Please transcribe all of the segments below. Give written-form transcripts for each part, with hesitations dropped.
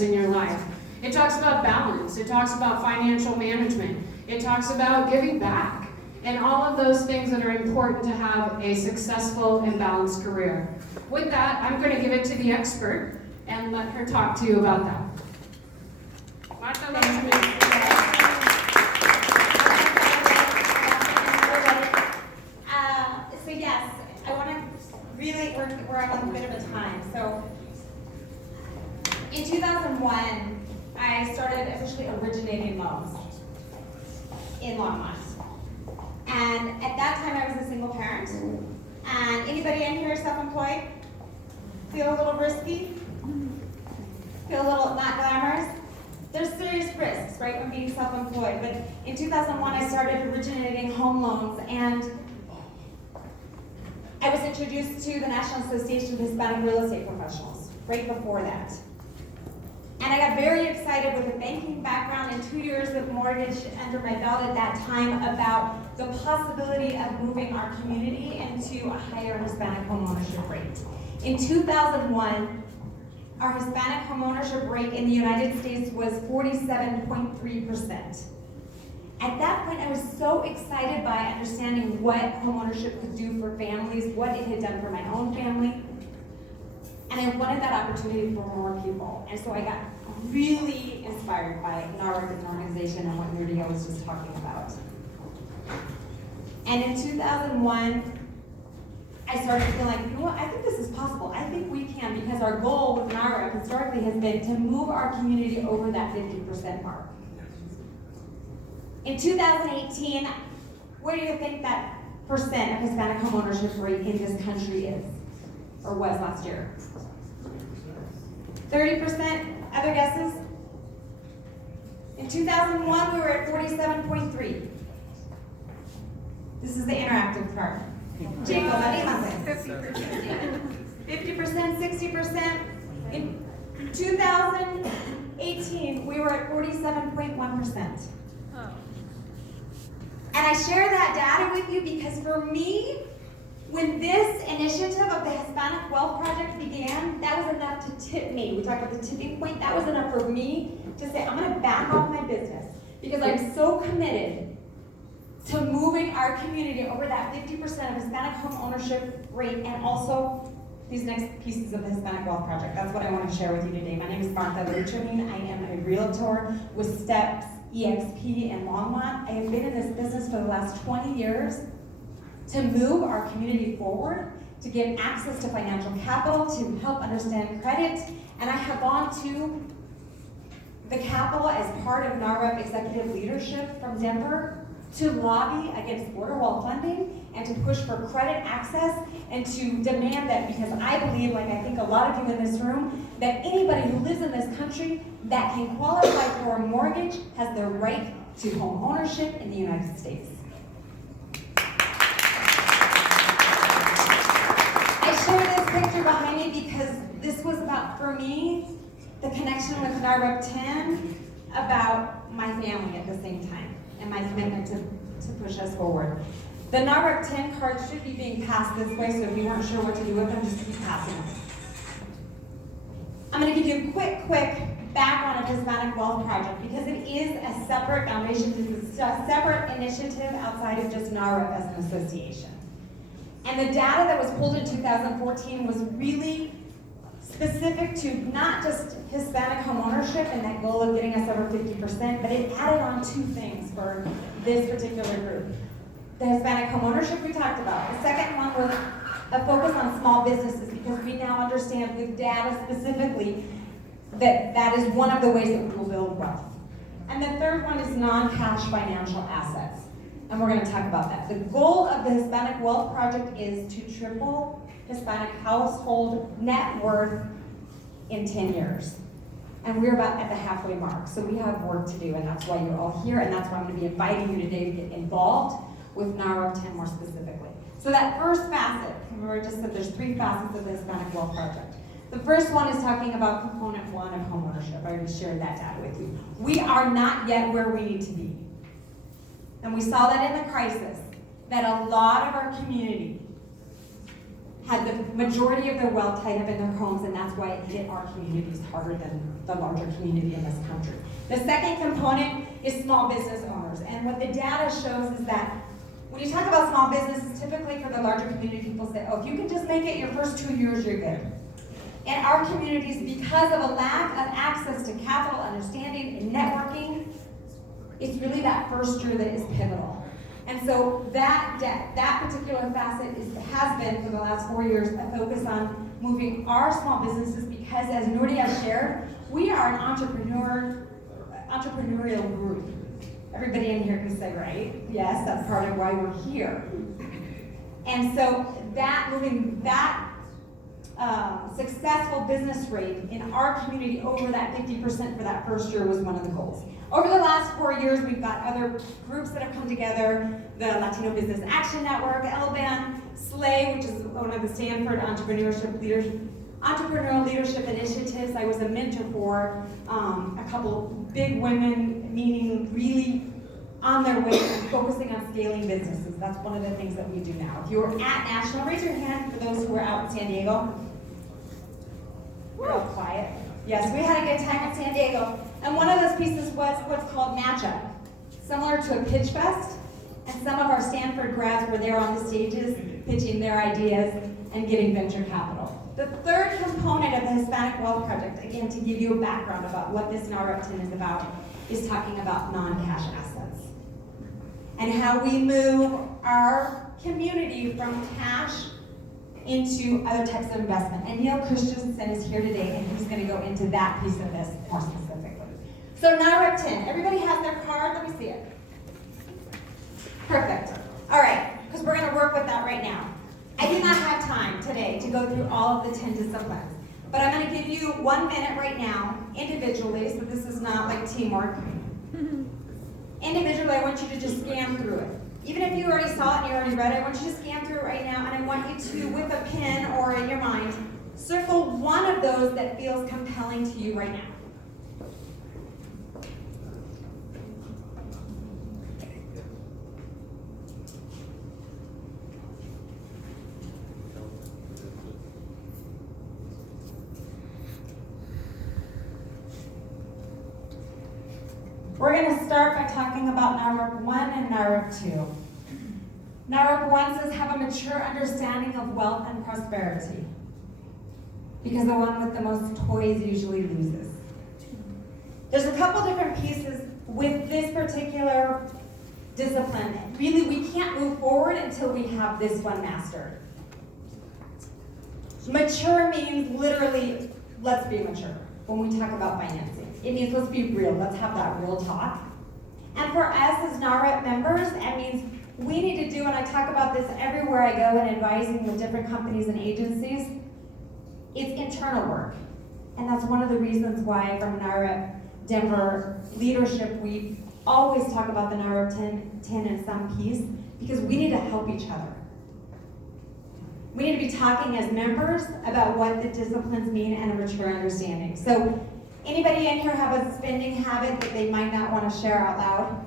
in your life. It talks about balance. It talks about financial management. It talks about giving back and all of those things that are important to have a successful and balanced career. With that, I'm going to give it to the expert and let her talk to you about that. Marta Loachamin. So yes, I want to really, we're on a bit of a time. So in 2001, I started officially originating loans in Longmont. And at that time, I was a single parent. And anybody in here self-employed? Feel a little risky? Feel a little not glamorous? There's serious risks, right, when being self-employed. But in 2001, I started originating home loans, and I was introduced to the National Association of Hispanic Real Estate Professionals right before that. And I got very excited with a banking background and 2 years of mortgage under my belt at that time about the possibility of moving our community into a higher Hispanic homeownership rate. In 2001, our Hispanic homeownership rate in the United States was 47.3%. At that point, I was so excited by understanding what homeownership could do for families, what it had done for my own family. And I wanted that opportunity for more people. And so I got really inspired by NAHREP as an organization and what Nuria was just talking about. And in 2001, I started feeling like, you know what, I think this is possible. I think we can, because our goal with NAHREP historically has been to move our community over that 50% mark. In 2018, where do you think that percent of Hispanic homeownership rate in this country is, or was last year? 30%? Other guesses? In 2001, we were at 47.3. This is the interactive part. 50%, 60%. In 2018, we were at 47.1%. And I share that data with you because for me, when this initiative of the Hispanic Wealth Project began, that was enough to tip me. We talked about the tipping point. That was enough for me to say, I'm going to back off my business because I'm so committed to moving our community over that 50% of Hispanic home ownership rate and also these next pieces of the Hispanic Wealth Project. That's what I want to share with you today. My name is Marta Loachamin. I am a realtor with Steps EXP in Longmont. I have been in this business for the last 20 years to move our community forward, to give access to financial capital, to help understand credit. And I have gone to the Capitol as part of NAHREP executive leadership from Denver to lobby against border wall funding and to push for credit access and to demand that, because I believe, like I think a lot of you in this room, that anybody who lives in this country that can qualify for a mortgage has the right to home ownership in the United States. I share this picture behind me because this was about, for me, the connection with NAHREP 10 about my family at the same time and my commitment to push us forward. The NAHREP 10 cards should be being passed this way, so if you weren't sure what to do with them, just keep passing them. I'm going to give you a quick background of Hispanic Wealth Project because it is a separate foundation, it's a separate initiative outside of just NAHREP as an association. And the data that was pulled in 2014 was really specific to not just Hispanic homeownership and that goal of getting us over 50%, but it added on two things for this particular group. The Hispanic homeownership we talked about. The second one was a focus on small businesses because we now understand with data specifically that that is one of the ways that we will build wealth. And the third one is non-cash financial assets. And we're going to talk about that. The goal of the Hispanic Wealth Project is to triple Hispanic household net worth in 10 years. And we're about at the halfway mark. So we have work to do, and that's why you're all here, and that's why I'm going to be inviting you today to get involved with NAHREP 10 more specifically. So that first facet, remember I just said there's three facets of the Hispanic Wealth Project. The first one is talking about component one of homeownership. I already shared that data with you. We are not yet where we need to be. And we saw that in the crisis, that a lot of our community had the majority of their wealth tied up in their homes, and that's why it hit our communities harder than the larger community in this country. The second component is small business owners. And what the data shows is that when you talk about small businesses, typically for the larger community, people say, oh, if you can just make it your first 2 years, you're good. In our communities, because of a lack of access to capital, understanding, and networking, it's really that first year that is pivotal. And so that particular facet has been, for the last 4 years, a focus on moving our small businesses, because as Nuria shared, we are an entrepreneurial group. Everybody in here can say, right? Yes, that's part of why we're here. And so moving that successful business rate in our community over that 50% for that first year was one of the goals. Over the last 4 years, we've got other groups that have come together, the Latino Business Action Network, LBAN, SLAY, which is one of the Stanford Entrepreneurial Leadership Initiatives. I was a mentor for a couple big women, meaning really on their way and focusing on scaling businesses. That's one of the things that we do now. If you were at National, raise your hand for those who were out in San Diego. We're all quiet. Yes, we had a good time in San Diego. And one of those pieces was what's called Matchup, similar to a pitch fest. And some of our Stanford grads were there on the stages pitching their ideas and getting venture capital. The third component of the Hispanic Wealth Project, again, to give you a background about what this NAHREP 10 is about, is talking about non-cash assets and how we move our community from cash into other types of investment. And Neil Christensen is here today, and he's going to go into that piece of this more specifically. So NAHREP 10, everybody has their card? Let me see it. Perfect. All right, because we're going to work with that right now. I do not have time today to go through all of the 10 disciplines, but I'm going to give you 1 minute right now, individually, so this is not like teamwork. Individually, I want you to just scan through it. Even if you already saw it and you already read it, I want you to scan through it right now, and I want you to, with a pen or in your mind, circle one of those that feels compelling to you right now. We're going to start by talking about NAHREP 1 and NAHREP 2. NAHREP 1 says, have a mature understanding of wealth and prosperity, because the one with the most toys usually loses. There's a couple different pieces with this particular discipline. Really, we can't move forward until we have this one mastered. Mature means literally, let's be mature when we talk about financing. It means let's be real, let's have that real talk. And for us as NAHREP members, that means we need to do, and I talk about this everywhere I go in advising with different companies and agencies, it's internal work. And that's one of the reasons why from NAHREP Denver leadership, we always talk about the NAHREP 10 in some piece, because we need to help each other. We need to be talking as members about what the disciplines mean and a mature understanding. So anybody in here have a spending habit that they might not want to share out loud?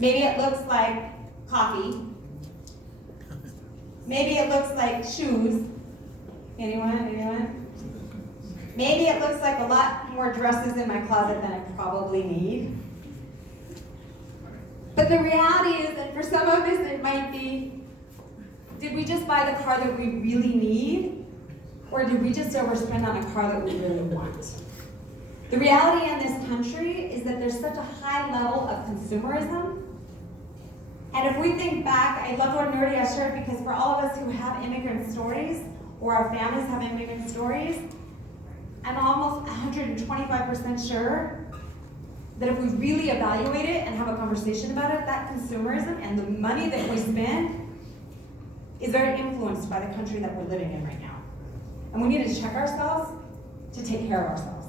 Maybe it looks like coffee. Maybe it looks like shoes. Anyone? Maybe it looks like a lot more dresses in my closet than I probably need. But the reality is that for some of us it might be, did we just buy the car that we really need? Or did we just overspend on a car that we really want? The reality in this country is that there's such a high level of consumerism. And if we think back, I love what Nuria shared, because for all of us who have immigrant stories, or our families have immigrant stories, I'm almost 125% sure that if we really evaluate it and have a conversation about it, that consumerism and the money that we spend is very influenced by the country that we're living in right now. And we need to check ourselves to take care of ourselves.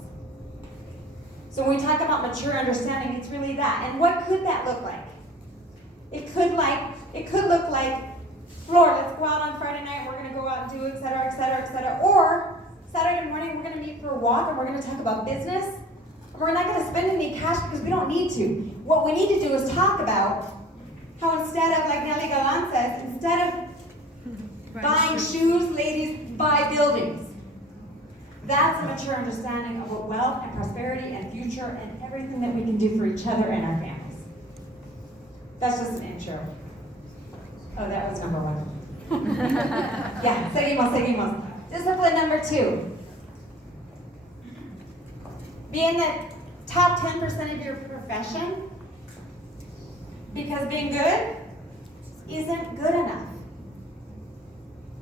So when we talk about mature understanding, it's really that. And what could that look like? It could look like, Lord, let's go out on Friday night, we're gonna go out and do et cetera, et cetera, et cetera. Or Saturday morning, we're gonna meet for a walk and we're gonna talk about business. And we're not gonna spend any cash because we don't need to. What we need to do is talk about how instead of, like Nelly Galan says, instead of buying shoes, ladies, buy buildings. That's a mature understanding of what wealth and prosperity and future and everything that we can do for each other and our families. That's just an intro. Oh, that was number 1. Yeah, seguimos. Discipline number 2. Be in the top 10% of your profession, because being good isn't good enough.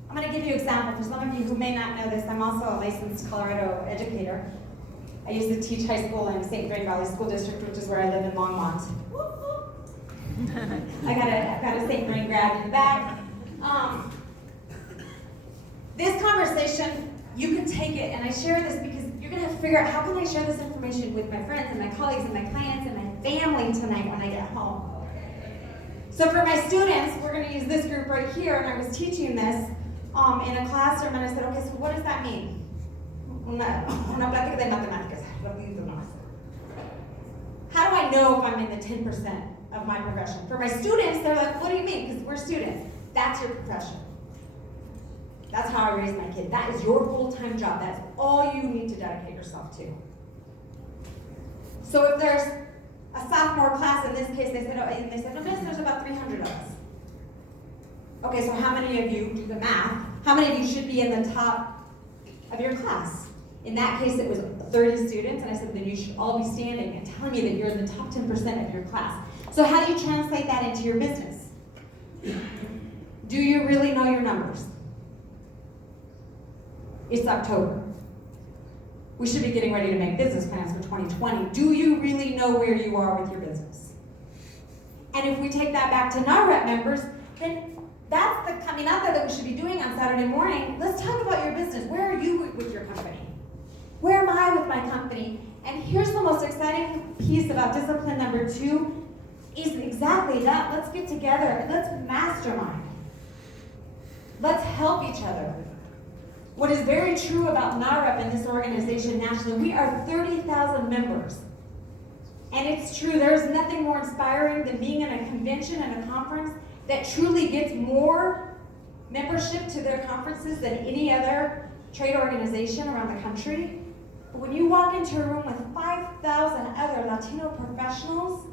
I'm going to give you an example. For some of you who may not know this, I'm also a licensed Colorado educator. I used to teach high school in St. Vrain Valley School District, which is where I live in Longmont. I got a St. Vrain grad in the back. This conversation, you can take it, and I share this because you're going to have to figure out how can I share this information with my friends and my colleagues and my clients and my family tonight when I get home. So for my students, we're going to use this group right here, and I was teaching this in a classroom, and I said, okay, so what does that mean? Una plática de matemáticas. How do I know if I'm in the 10% of my profession? For my students, they're like, what do you mean? Because we're students. That's your profession. That's how I raised my kid. That is your full-time job. That's all you need to dedicate yourself to. So if there's a sophomore class, in this case, they said, no, miss, there's about 300 of us. Okay, so how many of you, do the math, how many of you should be in the top of your class? In that case, it was 30 students, and I said, then you should all be standing and telling me that you're in the top 10% of your class. So how do you translate that into your business? Do you really know your numbers? It's October. We should be getting ready to make business plans for 2020. Do you really know where you are with your business? And if we take that back to NAHREP members, then that's the caminata that we should be doing on Saturday morning. Let's talk about your business. Where are you with your company? Where am I with my company? And here's the most exciting piece about discipline number 2 is exactly that. Let's get together and let's mastermind. Let's help each other. What is very true about NAHREP in this organization nationally, we are 30,000 members. And it's true, there's nothing more inspiring than being in a convention and a conference that truly gets more membership to their conferences than any other trade organization around the country. But when you walk into a room with 5,000 other Latino professionals,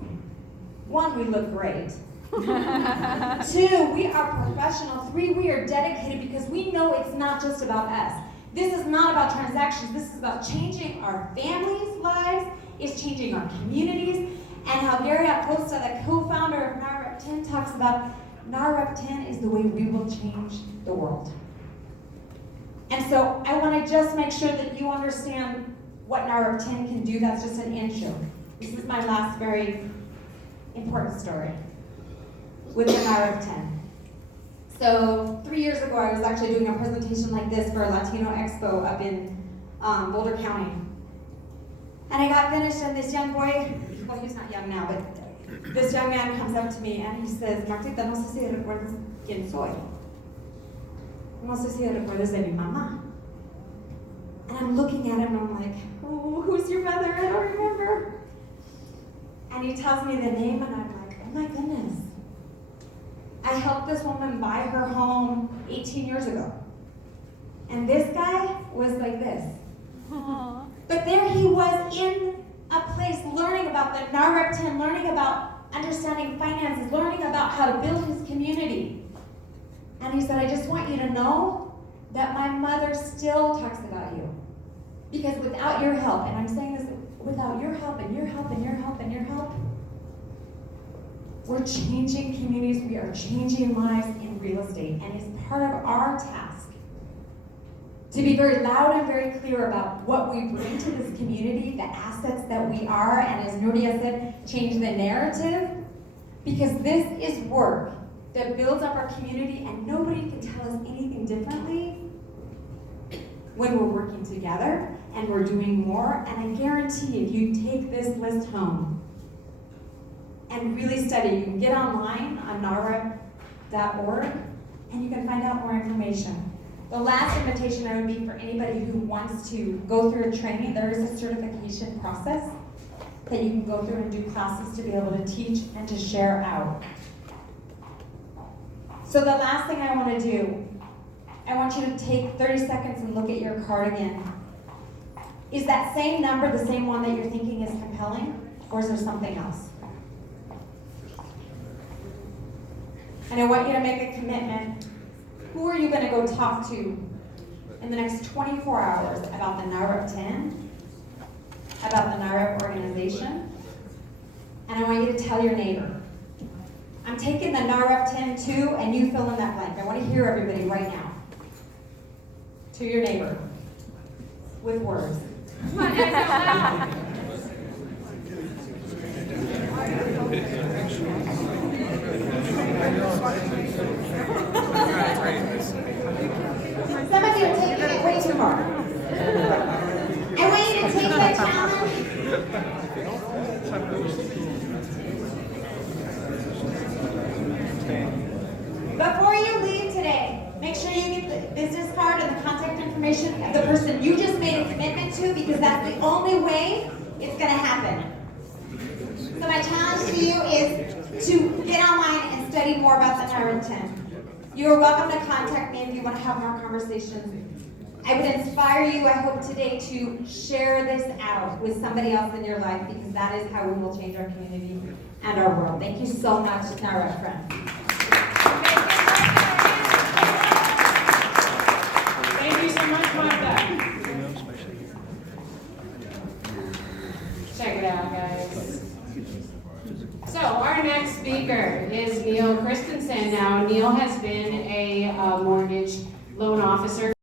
1, we look great. 2, we are professional. 3, we are dedicated because we know it's not just about us. This is not about transactions. This is about changing our families' lives. It's changing our communities. And how Gary Acosta, the co-founder of NAHREP 10, talks about NAHREP 10 is the way we will change the world. And so I want to just make sure that you understand what NAHREP 10 can do. That's just an intro. This is my last very important story with the NAHREP 10. So 3 years ago, I was actually doing a presentation like this for a Latino Expo up in Boulder County. And I got finished, and this young boy, well, he's not young now, but this young man comes up to me and he says, Martita, no sé si recuerdas quién soy. No sé si recuerdas de mi mamá. And I'm looking at him and I'm like, oh, who's your mother? I don't remember. And he tells me the name and I'm like, oh my goodness. I helped this woman buy her home 18 years ago. And this guy was like this. Aww. But there he was in a place learning about the NAHREP 10, learning about understanding finances, learning about how to build his community. And he said, I just want you to know that my mother still talks about you. Because without your help, and I'm saying this, without your help and your help and your help and your help, we're changing communities, we are changing lives in real estate. And it's part of our task to be very loud and very clear about what we bring to this community, the assets that we are, and as Nuria said, change the narrative, because this is work that builds up our community, and nobody can tell us anything differently when we're working together and we're doing more. And I guarantee if you take this list home and really study, you can get online on nahrep.org and you can find out more information. The last invitation I would be for anybody who wants to go through a training. There is a certification process that you can go through and do classes to be able to teach and to share out. So the last thing I want to do, I want you to take 30 seconds and look at your card again. Is that same number the same one that you're thinking is compelling, or is there something else? And I want you to make a commitment. Who are you going to go talk to in the next 24 hours about the NAHREP 10, about the NAHREP organization? And I want you to tell your neighbor, I'm taking the NAHREP 10 too, and you fill in that blank. I want to hear everybody right now. To your neighbor, with words. Come on, guys, out loud. Some of you are taking it way too far. I want you to take that challenge. Before you leave today, make sure you get the business card and the contact information of the person you just made a commitment to, because that's the only way it's going to happen. So my challenge to you is to get online and study more about the NAHREP 10. You are welcome to contact me if you want to have more conversations. I would inspire you, I hope today, to share this out with somebody else in your life, because that is how we will change our community and our world. Thank you so much, NAHREP friends. Thank you so much, Marta. Check it out, guys. So our next speaker is Neil Christensen. Now, Neil has been a mortgage loan officer